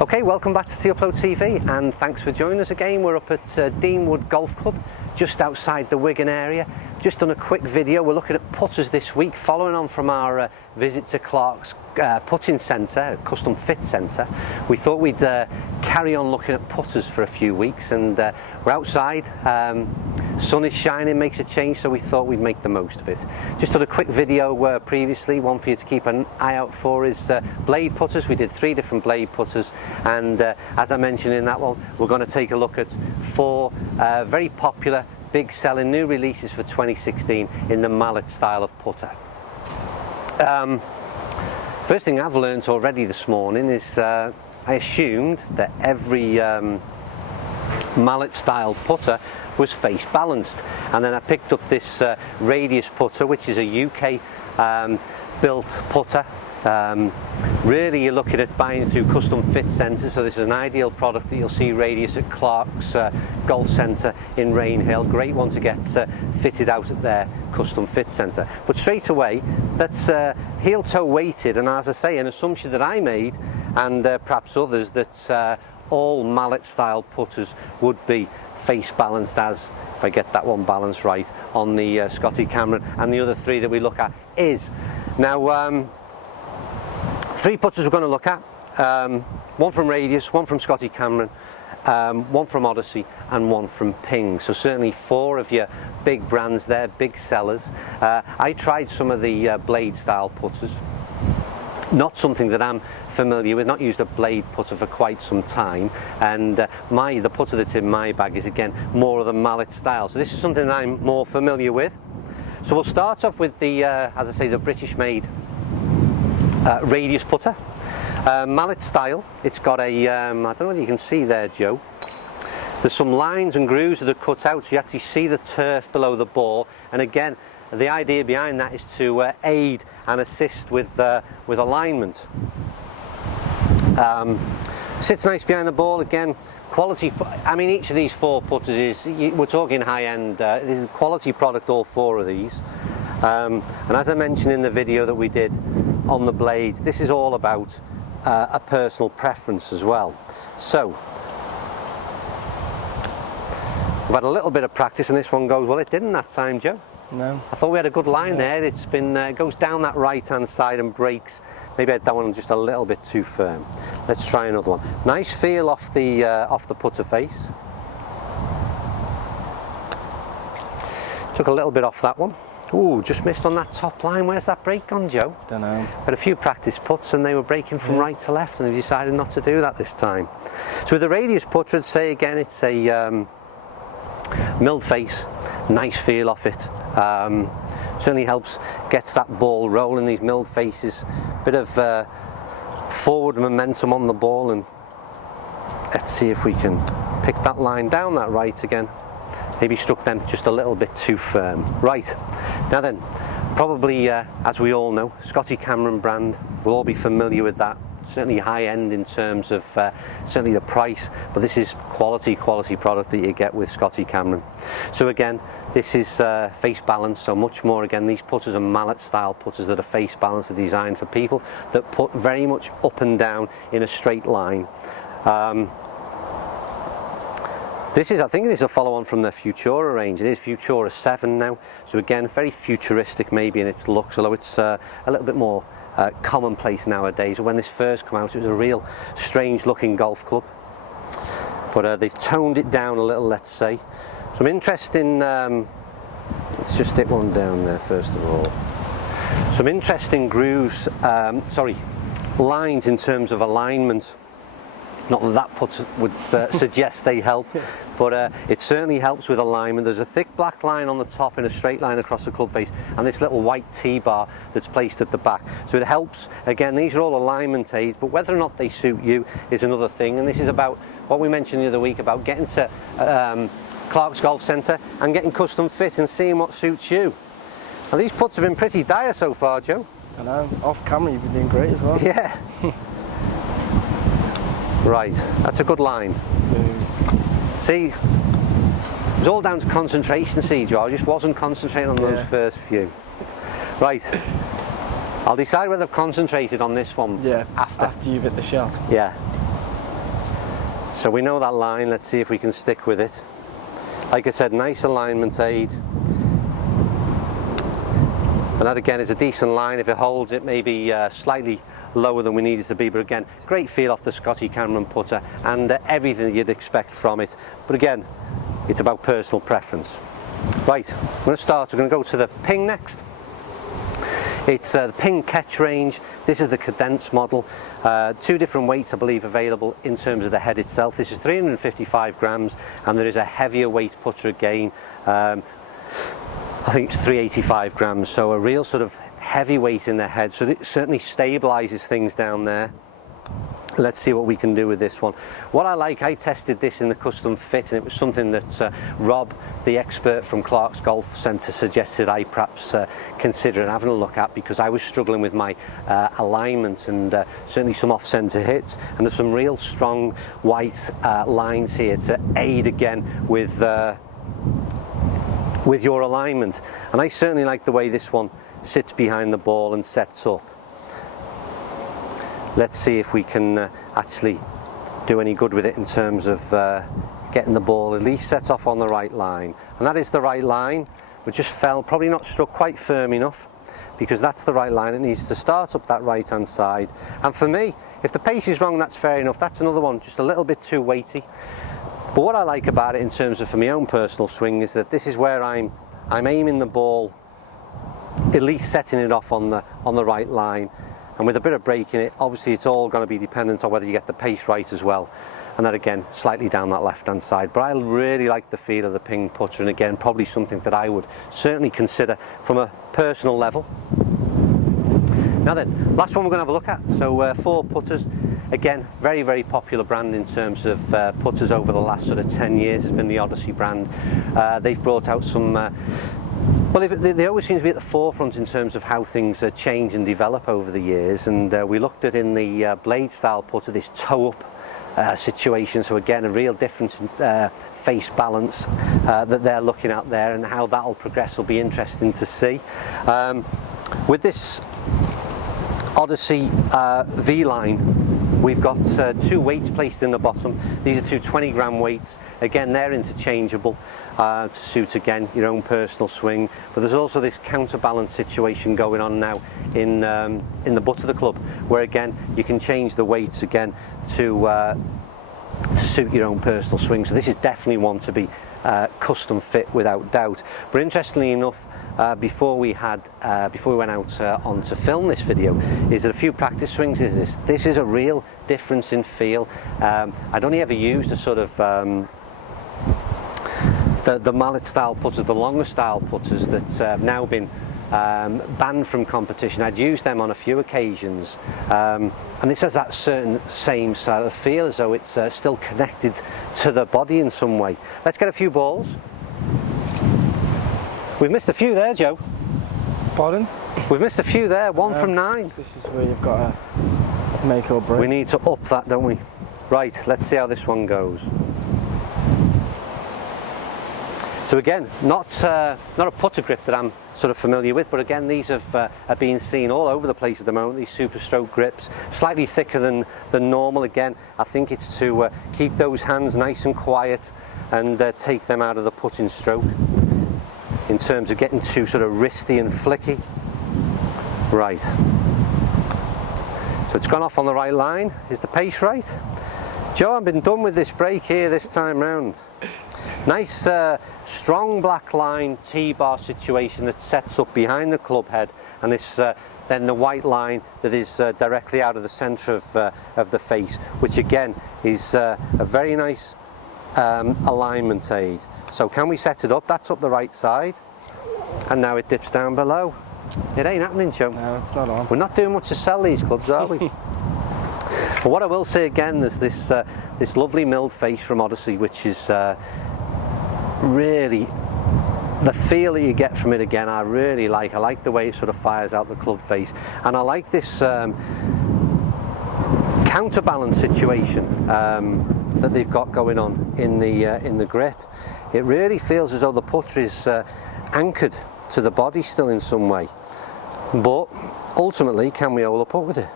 Okay, welcome back to Upload TV and thanks for joining us again. We're up at Deanwood Golf Club, just outside the Wigan area. Just done a quick video. We're looking at putters this week, following on from our visit to Clark's putting centre, custom fit centre. We thought we'd carry on looking at putters for a few weeks, and we're outside. Sun is shining, makes a change, so we thought we'd make the most of it. Just done a quick video previously. One for you to keep an eye out for is blade putters. We did 3 different blade putters, and as I mentioned in that one, we're going to take a look at 4 very popular, big selling new releases for 2016 in the mallet style of putter. First thing I've learnt already this morning is I assumed that every mallet style putter was face balanced, and then I picked up this radius putter, which is a UK built putter. Really, you're looking at buying through custom fit centres, so this is an ideal product that you'll see radius at Clark's golf centre in Rainhill. Great one to get fitted out at their custom fit centre. But straight away, that's heel toe weighted, and as I say, an assumption that I made, and perhaps others, that all mallet style putters would be face balanced, as if I get that one balanced right on the Scotty Cameron, and the other 3 that we look at is now 3 putters we're going to look at, one from Radius, one from Scotty Cameron, one from Odyssey, and one from Ping. So certainly 4 of your big brands there, big sellers. I tried some of the blade style putters. Not something that I'm familiar with, not used a blade putter for quite some time, and the putter that's in my bag is again more of the mallet style. So this is something that I'm more familiar with. So we'll start off with the, as I say, the British made radius putter, mallet style. It's got a, I don't know whether you can see there, Joe, there's some lines and grooves that are cut out, so you actually see the turf below the ball, and again, the idea behind that is to aid and assist with alignment. Sits nice behind the ball, again, quality. I mean, each of these 4 putters is, we're talking high end, this is a quality product, all 4 of these. And as I mentioned in the video that we did on the blades, this is all about a personal preference as well. So we've had a little bit of practice, and this one goes well. It didn't that time, Joe. No. I thought we had a good line there. It's been goes down that right hand side and breaks. Maybe I had that one just a little bit too firm. Let's try another one. Nice feel off the putter face. Took a little bit off that one. Ooh, just missed on that top line. Where's that break gone, Joe? Don't know. Had a few practice putts and they were breaking from right to left, and they've decided not to do that this time. So with the radius putter, I'd say again it's a milled face, nice feel off it. Certainly helps, gets that ball rolling. These milled faces, bit of forward momentum on the ball, and let's see if we can pick that line down that right again. Maybe struck them just a little bit too firm. Right, now then, probably as we all know, Scotty Cameron brand, we'll all be familiar with that. Certainly high end in terms of certainly the price, but this is quality product that you get with Scotty Cameron. So again, this is face balance, so much more. Again, these putters are mallet style putters that are face balanced, are designed for people that put very much up and down in a straight line. This is, I think this is a follow-on from the Futura range. It is Futura 7 now, so again, very futuristic maybe in its looks, although it's a little bit more commonplace nowadays. When this first came out, it was a real strange looking golf club, but they've toned it down a little, let's say. Some interesting, let's just hit one down there first of all. Some interesting grooves, lines in terms of alignment. Not that that putter would suggest they help, but it certainly helps with alignment. There's a thick black line on the top in a straight line across the club face, and this little white T-bar that's placed at the back. So it helps. Again, these are all alignment aids, but whether or not they suit you is another thing. And this is about what we mentioned the other week about getting to Clark's Golf Centre and getting custom fit and seeing what suits you. Now these putts have been pretty dire so far, Joe. I know. Off camera, you've been doing great as well. Yeah. Right, that's a good line. See, it was all down to concentration, see, Joe. I just wasn't concentrating on those first few. Right, I'll decide whether I've concentrated on this one after you've hit the shot. Yeah. So we know that line, let's see if we can stick with it. Like I said, nice alignment aid. And that again is a decent line. If it holds, it may be slightly lower than we need it to be, but again, great feel off the Scotty Cameron putter and everything you'd expect from it. But again, it's about personal preference. Right, I'm going to start. We're going to go to the Ping next. It's the Ping catch range. This is the condensed model. 2 different weights, I believe, available in terms of the head itself. This is 355 grams, and there is a heavier weight putter again. I think it's 385 grams, so a real sort of heavy weight in the head, so it certainly stabilizes things down there. Let's see what we can do with this one. What I tested this in the custom fit, and it was something that Rob, the expert from Clark's Golf Centre, suggested I perhaps consider and having a look at, because I was struggling with my alignment and certainly some off-centre hits, and there's some real strong white lines here to aid again with your alignment. And I certainly like the way this one sits behind the ball and sets up. Let's see if we can actually do any good with it in terms of getting the ball at least set off on the right line. And that is the right line. We just fell, probably not struck quite firm enough, because that's the right line. It needs to start up that right hand side. And for me, if the pace is wrong, that's fair enough. That's another one, just a little bit too weighty. But what I like about it in terms of for my own personal swing is that this is where I'm aiming the ball, at least setting it off on the right line, and with a bit of break in it. Obviously it's all going to be dependent on whether you get the pace right as well, and that again slightly down that left hand side. But I really like the feel of the Ping putter, and again probably something that I would certainly consider from a personal level. Now then, last one we're going to have a look at. So 4 putters. Again, very, very popular brand in terms of putters over the last sort of 10 years has been the Odyssey brand. They've brought out some, well, they always seem to be at the forefront in terms of how things change and develop over the years. And we looked at in the blade style putter, this toe up situation. So again, a real difference in face balance that they're looking at there, and how that'll progress will be interesting to see. With this Odyssey V-line, we've got 2 weights placed in the bottom. These are 2 20-gram weights. Again, they're interchangeable to suit, again, your own personal swing. But there's also this counterbalance situation going on now in the butt of the club, where again, you can change the weights again to suit your own personal swing. So this is definitely one to be custom fit without doubt. But interestingly enough, before we went out on to film this video, is that a few practice swings is this is a real difference in feel. I'd only ever used a sort of the mallet style putters, the longer style putters that have now been banned from competition. I'd used them on a few occasions, and this has that certain same sort of feel, as though it's still connected to the body in some way. Let's get a few balls. We've missed a few there, Joe. Pardon? We've missed a few there, 1 from 9. This is where you've got to make or break. We need to up that, don't we? Right, let's see how this one goes. So again, not a putter grip that I'm sort of familiar with, but again, these are being seen all over the place at the moment, these super stroke grips, slightly thicker than normal. Again, I think it's to keep those hands nice and quiet and take them out of the putting stroke in terms of getting too sort of wristy and flicky. Right, so it's gone off on the right line. Is the pace right? Joe, I've been done with this break here this time round. Nice strong black line T-bar situation that sets up behind the club head, and this then the white line that is directly out of the centre of the face, which again is a very nice alignment aid. So can we set it up? That's up the right side, and now it dips down below. It ain't happening, Joe. No, it's not on. We're not doing much to sell these clubs, are we? But what I will say again, there's this this lovely milled face from Odyssey, which is really the feel that you get from it. Again, I really like. I like the way it sort of fires out the club face, and I like this counterbalance situation that they've got going on in the grip. It really feels as though the putter is anchored to the body still in some way. But ultimately, can we hold up with it?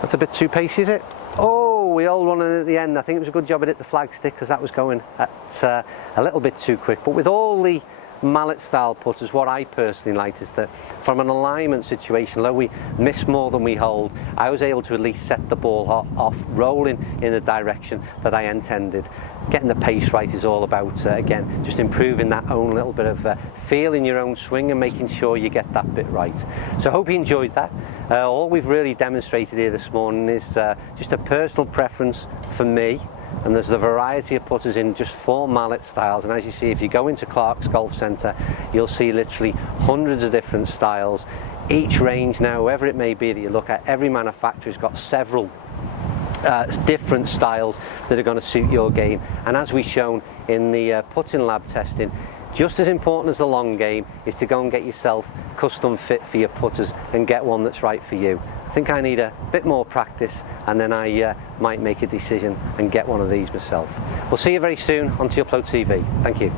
That's a bit too pacey, is it? Oh, we all won at the end. I think it was a good job I hit the flagstick because that was going at a little bit too quick. But with all the mallet style putters, what I personally liked is that from an alignment situation, although we miss more than we hold, I was able to at least set the ball off rolling in the direction that I intended. Getting the pace right is all about, again, just improving that own little bit of feel in your own swing and making sure you get that bit right. So I hope you enjoyed that. All we've really demonstrated here this morning is just a personal preference for me. And there's a variety of putters in just 4 mallet styles, and as you see, if you go into Clark's Golf Centre, you'll see literally hundreds of different styles. Each range now, whoever it may be that you look at, every manufacturer's got several different styles that are going to suit your game. And as we've shown in the putting lab testing, just as important as the long game is to go and get yourself custom fit for your putters and get one that's right for you. I think I need a bit more practice, and then I might make a decision and get one of these myself. We'll see you very soon on Untitled TV. Thank you.